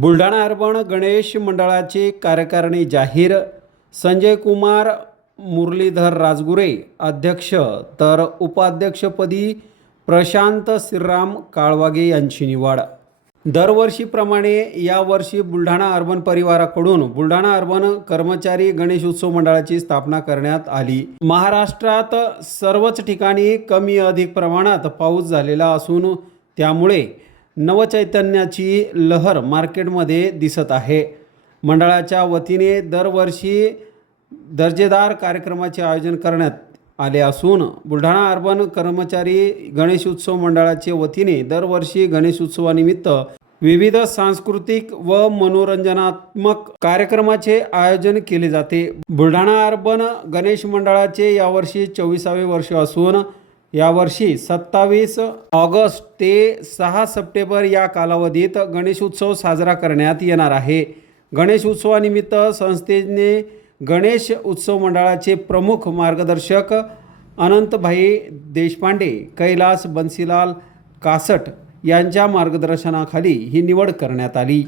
बुलढाणा अर्बण गणेश मंडळाचे कार्यकारिणी जाहीर संजय कुमार मुरलीधर राजगुरे अध्यक्ष तर उपाध्यक्षपदी प्रशांत श्रीराम काळवागे यांची निवड. दरवर्षीप्रमाणे यावर्षी बुलढाणा अर्बन परिवाराकडून बुलढाणा अर्बन कर्मचारी गणेश उत्सव मंडळाची स्थापना करण्यात आली. महाराष्ट्रात सर्वच ठिकाणी कमी अधिक प्रमाणात पाऊस झालेला असून त्यामुळे नवचैतन्याची लहर मार्केटमध्ये दिसत आहे. मंडळाच्या वतीने दरवर्षी दर्जेदार कार्यक्रमाचे आयोजन करण्यात आले असून बुलढाणा अर्बन कर्मचारी गणेश उत्सव मंडळाचे वतीने दरवर्षी गणेश उत्सवानिमित्त विविध सांस्कृतिक व मनोरंजनात्मक कार्यक्रमाचे आयोजन केले जाते. बुलढाणा अर्बन गणेश मंडळाचे यावर्षी चोवीसावे वर्ष असून यावर्षी सत्तावीस ऑगस्ट ते सहा सप्टेंबर या कालावधीत गणेशोत्सव साजरा करण्यात येणार आहे. गणेश उत्सवानिमित्त संस्थेने गणेश उत्सव मंडळाचे प्रमुख मार्गदर्शक अनंतभाई देशपांडे कैलास बन्सीलाल कासट यांच्या मार्गदर्शनाखाली ही निवड करण्यात आली.